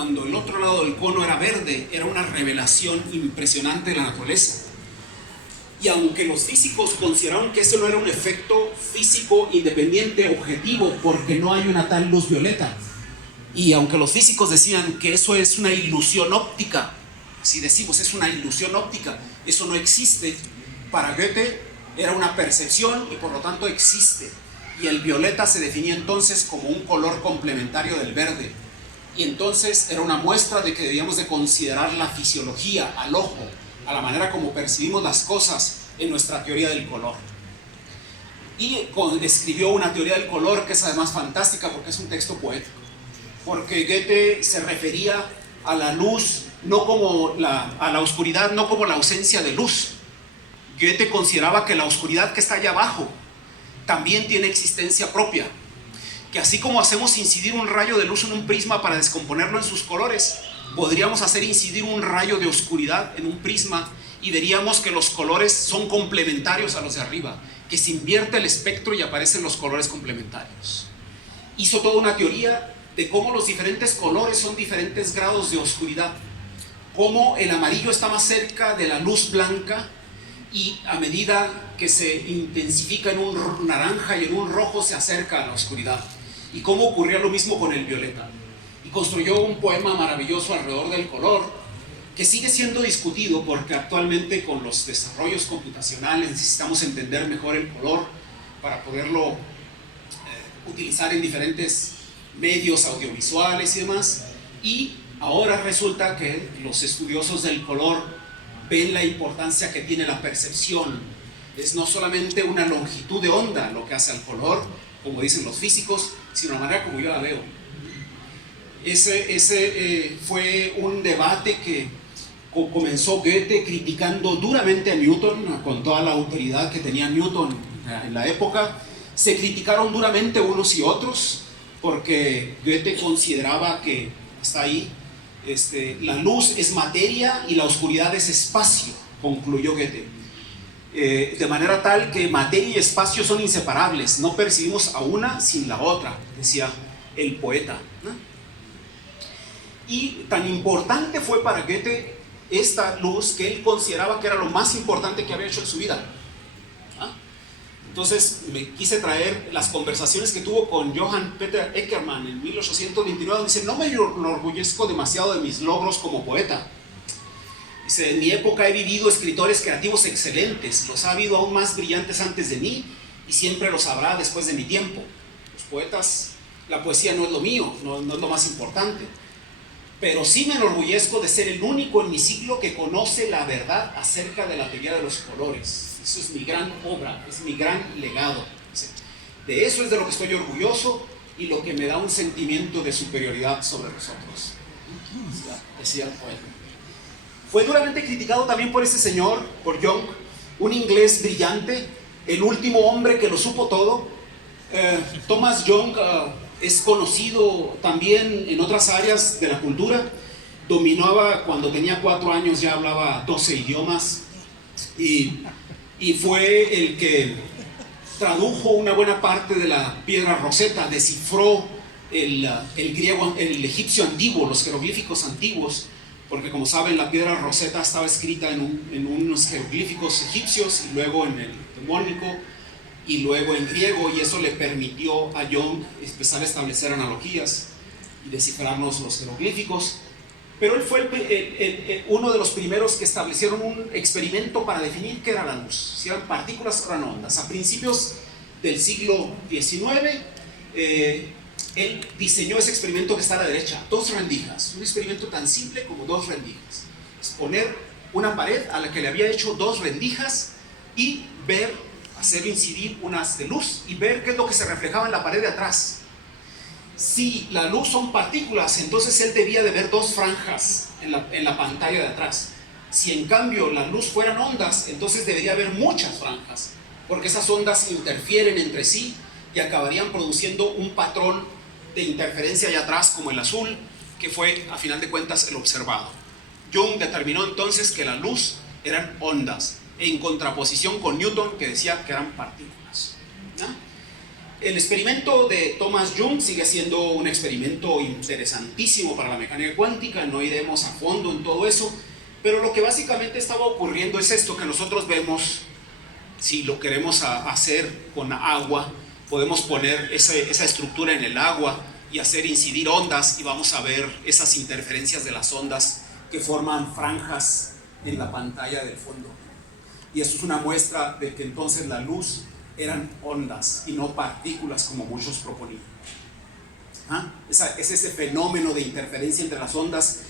cuando el otro lado del cono era verde, era una revelación impresionante de la naturaleza. Y aunque los físicos consideraron que eso no era un efecto físico independiente, objetivo, porque no hay una tal luz violeta, y aunque los físicos decían que eso es una ilusión óptica, si decimos es una ilusión óptica, eso no existe, para Goethe era una percepción y por lo tanto existe. Y el violeta se definía entonces como un color complementario del verde. Y entonces era una muestra de que debíamos de considerar la fisiología, al ojo, a la manera como percibimos las cosas en nuestra teoría del color. Y escribió una teoría del color que es además fantástica porque es un texto poético. Porque Goethe se refería a la luz, no como a la oscuridad, no como la ausencia de luz. Goethe consideraba que la oscuridad que está allá abajo también tiene existencia propia. Que así como hacemos incidir un rayo de luz en un prisma para descomponerlo en sus colores, podríamos hacer incidir un rayo de oscuridad en un prisma y veríamos que los colores son complementarios a los de arriba, que se invierte el espectro y aparecen los colores complementarios. Hizo toda una teoría de cómo los diferentes colores son diferentes grados de oscuridad, cómo el amarillo está más cerca de la luz blanca y a medida que se intensifica en un naranja y en un rojo se acerca a la oscuridad, y cómo ocurría lo mismo con el violeta. Y construyó un poema maravilloso alrededor del color que sigue siendo discutido porque actualmente con los desarrollos computacionales necesitamos entender mejor el color para poderlo utilizar en diferentes medios audiovisuales y demás. Y ahora resulta que los estudiosos del color ven la importancia que tiene la percepción. Es no solamente una longitud de onda lo que hace al color, como dicen los físicos, sino la manera como yo la veo. Ese fue un debate que comenzó Goethe criticando duramente a Newton, con toda la autoridad que tenía Newton en la época. Se criticaron duramente unos y otros, porque Goethe consideraba que, está ahí, la luz es materia y la oscuridad es espacio, concluyó Goethe. De manera tal que materia y espacio son inseparables, no percibimos a una sin la otra, decía el poeta, ¿no? Y tan importante fue para Goethe esta luz que él consideraba que era lo más importante que había hecho en su vida. Entonces me quise traer las conversaciones que tuvo con Johann Peter Eckermann en 1829, donde dice: no me enorgullezco demasiado de mis logros como poeta. Dice: en mi época he vivido escritores creativos excelentes, los ha habido aún más brillantes antes de mí y siempre los habrá después de mi tiempo. Los poetas, la poesía no es lo mío, no es lo más importante, pero sí me enorgullezco de ser el único en mi siglo que conoce la verdad acerca de la teoría de los colores. Eso es mi gran obra, es mi gran legado. De eso es de lo que estoy orgulloso y lo que me da un sentimiento de superioridad sobre los otros, decía el poeta. Fue duramente criticado también por este señor, por Young, un inglés brillante, el último hombre que lo supo todo. Thomas Young es conocido también en otras áreas de la cultura. Dominaba, cuando tenía 4 años ya hablaba 12 idiomas y fue el que tradujo una buena parte de la piedra Rosetta, descifró el griego, el egipcio antiguo, los jeroglíficos antiguos, porque como saben la piedra Rosetta estaba escrita en unos jeroglíficos egipcios y luego en el demónico y luego en griego, y eso le permitió a Young empezar a establecer analogías y descifrarnos los jeroglíficos. Pero él fue uno de los primeros que establecieron un experimento para definir qué era la luz, si eran partículas o eran ondas. A principios del siglo XIX, él diseñó ese experimento que está a la derecha, 2 rendijas, un experimento tan simple como 2 rendijas. Es poner una pared a la que le había hecho 2 rendijas y hacer incidir unas de luz y ver qué es lo que se reflejaba en la pared de atrás. Si la luz son partículas, entonces él debía de ver 2 franjas en la pantalla de atrás. Si en cambio la luz fueran ondas, entonces debería haber muchas franjas, porque esas ondas interfieren entre sí y acabarían produciendo un patrón de interferencia allá atrás, como el azul, que fue a final de cuentas el observado. Young determinó entonces que la luz eran ondas, en contraposición con Newton, que decía que eran partículas, ¿no? El experimento de Thomas Young sigue siendo un experimento interesantísimo para la mecánica cuántica, no iremos a fondo en todo eso, pero lo que básicamente estaba ocurriendo es esto que nosotros vemos. Si lo queremos hacer con agua, podemos poner esa estructura en el agua y hacer incidir ondas, y vamos a ver esas interferencias de las ondas que forman franjas en la pantalla del fondo. Y esto es una muestra de que entonces la luz eran ondas y no partículas como muchos proponían. Es ese fenómeno de interferencia entre las ondas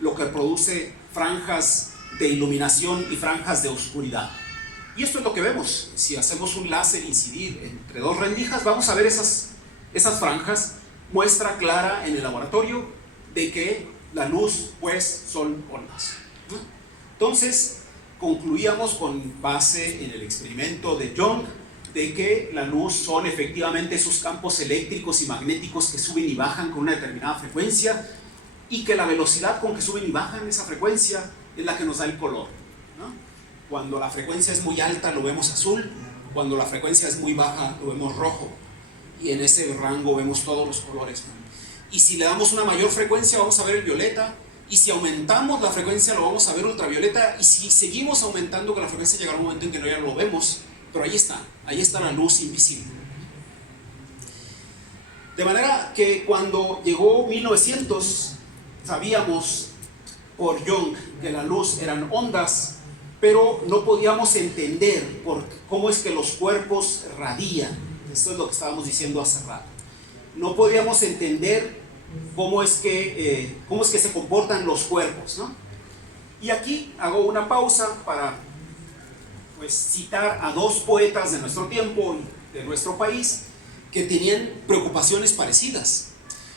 lo que produce franjas de iluminación y franjas de oscuridad. Y esto es lo que vemos. Si hacemos un láser incidir entre dos rendijas, vamos a ver esas franjas. Muestra clara en el laboratorio de que la luz pues son ondas. Entonces concluíamos con base en el experimento de Young de que la luz son efectivamente esos campos eléctricos y magnéticos que suben y bajan con una determinada frecuencia, y que la velocidad con que suben y bajan esa frecuencia es la que nos da el color, ¿no? Cuando la frecuencia es muy alta lo vemos azul, cuando la frecuencia es muy baja lo vemos rojo, y en ese rango vemos todos los colores, ¿no? Y si le damos una mayor frecuencia vamos a ver el violeta, y si aumentamos la frecuencia lo vamos a ver ultravioleta, y si seguimos aumentando con la frecuencia llegará un momento en que no ya lo vemos, pero ahí está la luz invisible. De manera que cuando llegó 1900 sabíamos por Young que la luz eran ondas, pero no podíamos entender cómo es que los cuerpos radian. Esto es lo que estábamos diciendo hace rato. No podíamos entender cómo es que se comportan los cuerpos, ¿no? Y aquí hago una pausa para citar a dos poetas de nuestro tiempo y de nuestro país que tenían preocupaciones parecidas.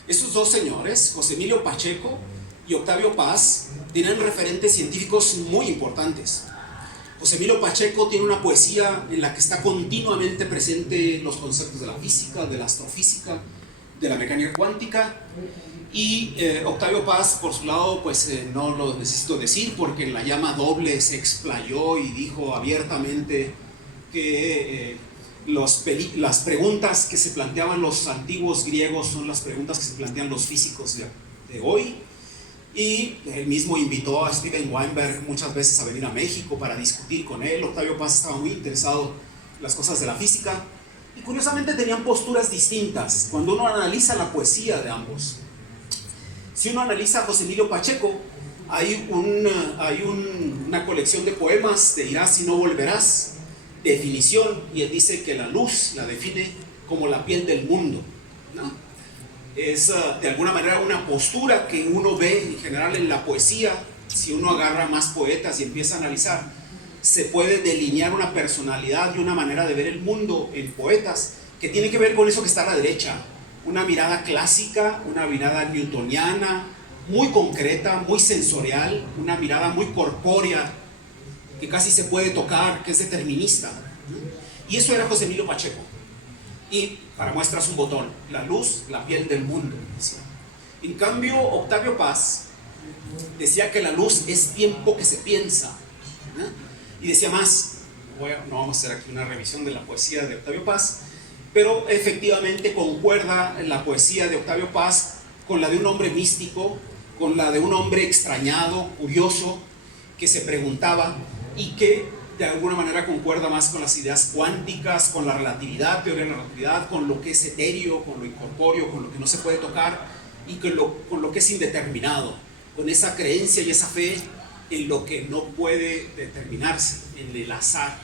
Estos dos señores, José Emilio Pacheco y Octavio Paz, tienen referentes científicos muy importantes. José Emilio Pacheco tiene una poesía en la que está continuamente presente los conceptos de la física, de la astrofísica, de la mecánica cuántica, y Octavio Paz, por su lado, no lo necesito decir porque en la llama doble se explayó y dijo abiertamente que las preguntas que se planteaban los antiguos griegos son las preguntas que se plantean los físicos de hoy. Y él mismo invitó a Steven Weinberg muchas veces a venir a México para discutir con él. Octavio Paz estaba muy interesado en las cosas de la física, y curiosamente tenían posturas distintas cuando uno analiza la poesía de ambos. Si uno analiza a José Emilio Pacheco, hay una colección de poemas de Irás y no volverás, definición, y él dice que la luz la define como la piel del mundo, ¿no? Es de alguna manera una postura que uno ve en general en la poesía. Si uno agarra más poetas y empieza a analizar, se puede delinear una personalidad y una manera de ver el mundo en poetas que tiene que ver con eso que está a la derecha. Una mirada clásica, una mirada newtoniana, muy concreta, muy sensorial, una mirada muy corpórea, que casi se puede tocar, que es determinista. Y eso era José Emilio Pacheco. Y para muestras un botón, la luz, la piel del mundo. En cambio, Octavio Paz decía que la luz es tiempo que se piensa, ¿no? Y decía más, no vamos a hacer aquí una revisión de la poesía de Octavio Paz, pero efectivamente concuerda la poesía de Octavio Paz con la de un hombre místico, con la de un hombre extrañado, curioso, que se preguntaba, y que de alguna manera concuerda más con las ideas cuánticas, con la relatividad, teoría de la relatividad, con lo que es etéreo, con lo incorpóreo, con lo que no se puede tocar, y con lo que es indeterminado, con esa creencia y esa fe en lo que no puede determinarse, en el azar.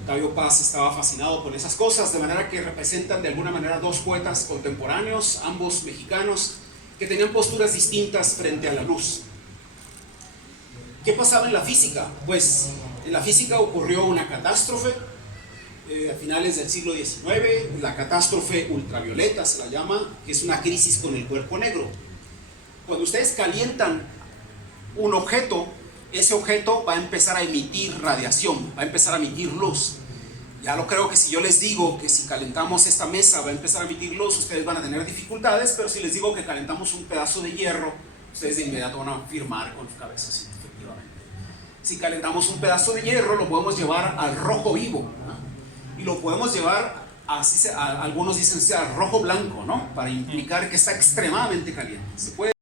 Octavio Paz estaba fascinado con esas cosas, de manera que representan de alguna manera dos poetas contemporáneos, ambos mexicanos, que tenían posturas distintas frente a la luz. ¿Qué pasaba en la física? Pues en la física ocurrió una catástrofe a finales del siglo XIX, la catástrofe ultravioleta se la llama, que es una crisis con el cuerpo negro. Cuando ustedes calientan un objeto, ese objeto va a empezar a emitir radiación, va a empezar a emitir luz. Ya lo creo que si yo les digo que si calentamos esta mesa va a empezar a emitir luz, ustedes van a tener dificultades, pero si les digo que calentamos un pedazo de hierro, ustedes de inmediato van a afirmar con su cabeza, sí, efectivamente. Si calentamos un pedazo de hierro, lo podemos llevar al rojo vivo, ¿no? Y lo podemos llevar algunos dicen sea rojo-blanco, ¿no? Para implicar que está extremadamente caliente. Se puede